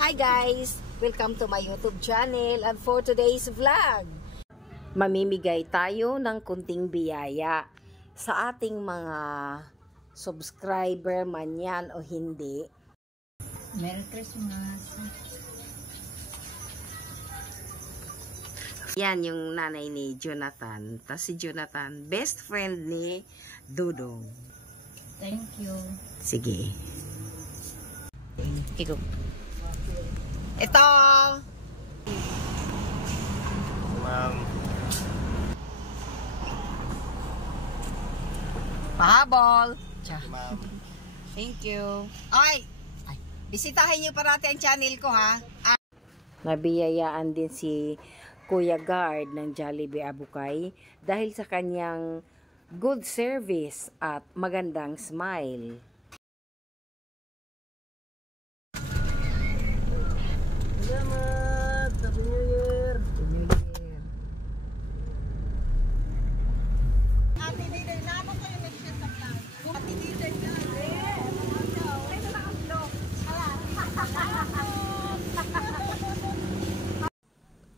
Hi guys! Welcome to my YouTube channel and for today's vlog. Mamimigay tayo ng kunting biyaya sa ating mga subscriber man yan o hindi. Merry Christmas! Yan yung nanay ni Jonathan. Tapos si Jonathan, best friend ni Dudong. Thank you. Sige. Ikaw. Ito! Ma'am. Pahabol! Ma'am. Thank you. Ay! Bisitahin niyo parati ang channel ko ha. Nabiyayaan din si Kuya Guard ng Jollibee Abukay dahil sa kanyang good service at magandang smile. Salamat! Happy New Year! Happy New Year! Ate Diday, naman kayo nag-share sa vlog. Ate Diday na. Ito na ang vlog.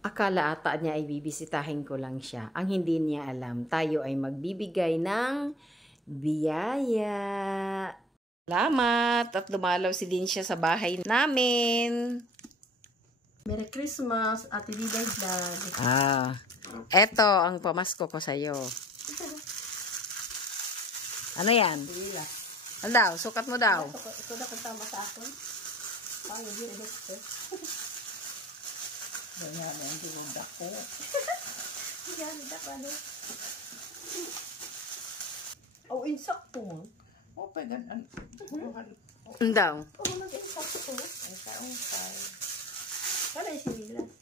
Akala ata niya ay bibisitahin ko lang siya. Ang hindi niya alam, tayo ay magbibigay ng biyaya. Salamat! At lumalaw si din siya sa bahay namin. Merry Christmas, Ate Diday vlog. Eto ang pamasko ko sa'yo. Ano yan? Ano daw? Sukat mo daw. Ito na kasama sa akin. Paano di rin ito? Ganyan na, hindi mo dako. Ganyan na, paano? Oh, insakto mo. Oh, pwede. Ano daw? Oh, nag-insakto. Ay, kaungkay. Kala yung sinilas.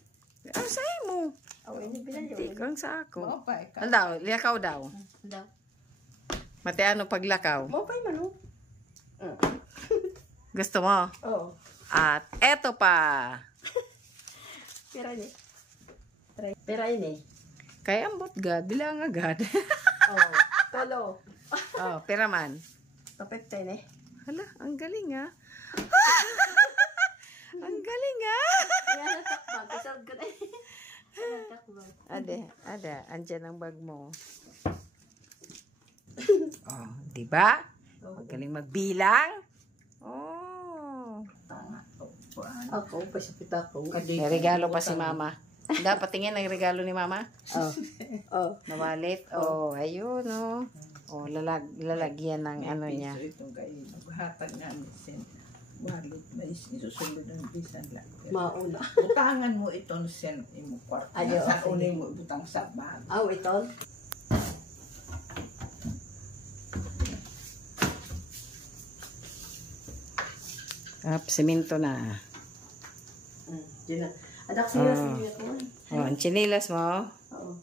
Sa'yo mo. Oh, hindi bilang yun. Tikang sa ako. Maupay ka. Ano daw? Lakaw daw. Daw. Mati ano paglakaw? Maupay man, oh. Gusto mo? Oo. At eto pa. Pera ni. Pera ini. Kaya ambot gad. Bilang agad. Oh, tolo. Oh, pera man. Papekte ni. Hala, ang galing ah. Ang galing ah. Yan ang takbag. Isang ka na. Yan ang takbag. Ada. Andyan ang bag mo. Oh, di ba? Magaling magbilang. Oh. Ako, pasipit ako. May regalo pa si Mama. Dapat tingin ang regalo ni Mama. Oh. Oh. Mawalit. Oh, ayun oh. Oh, lalagyan ng ano niya. Itong kayo, maghatag namin sin wallet na isusunod ng bisan lang. Mauna. Butangan mo itong sen imo kwarto. Ayo, Sa okay. unay mo butang sa bag. Aw, ito. Semento na. Diyan na. Adak siya siya ko. Oh, ang chinilas mo. Oo.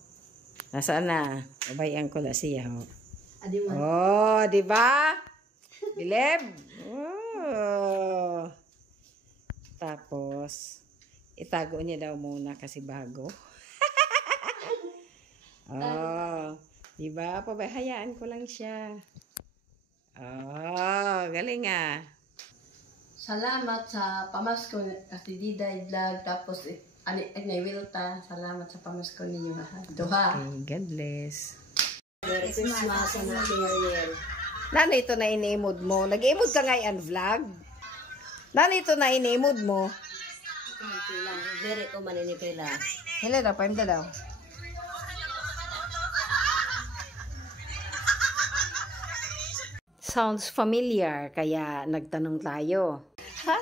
Nasaan na? Babayan ko na siya. Oh. Adi mo. Oh, di ba? Bileb. Oh. Tapos, itago niya daw muna kasi bago. Oh, di ba? Pabayaan ko lang siya. Oh, galing ah. Salamat sa pamasko Ate Diday vlog. Tapos, ani Wilta. Salamat sa pamasko ninyo lahat. Duha. Okay, God bless. Merry Christmas and Happy New Year. Nano ito na ini-mood mo? Nag-i-mood ka ngayon vlog? Nano ito na ini-mood mo? Very ko maninipila. Hello daw, paimda daw. Sounds familiar, kaya nagtanong tayo. Ha?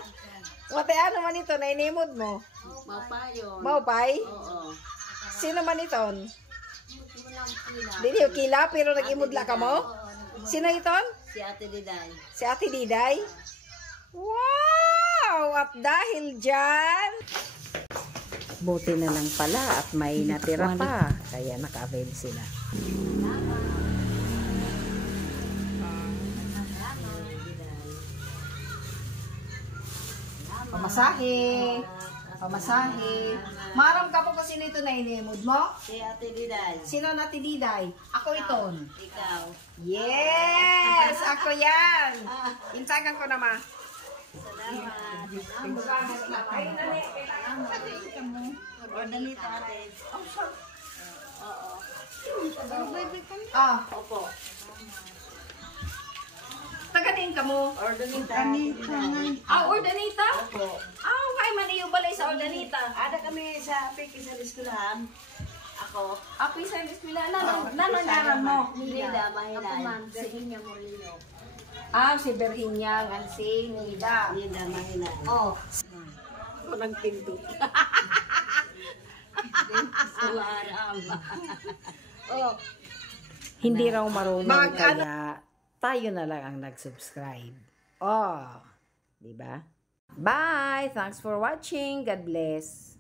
Wate ano man ito na ini-mood mo? Mapayon. Maupay? Oo. Sino man iton? Dili yung kila, pero nag-i-mood la ka mo? Sino iton? Si Ate Diday. Si Ate Diday? Wow! At dahil dyan, buti na lang pala at may natira pa. Kaya naka-avail sila. Pamasahe. Pamasahe. Maram ka po kasi nito na inimod mo? Si Ate Diday. Sino na Ate Diday? Ako iton. Ikaw. Yes! Ako yan! Intagan ko naman. Salamat. Order nito ate. Ah, opo. Taganin ka mo. Order nito. Ordanita? Opo. Kay maniyo balay sa Ordanita. Ada kami sa Piki sa Diskulahan. Ako. Ako isa yung bismillah. Nanonyaran mo. Nida, Mahinay. Si Berhinya, si Nida. Nida, Mahinay. Walang pinto. Sumaram. Hindi raw marunong kaya tayo na lang ang nag-subscribe. Di ba? Bye! Thanks for watching. God bless.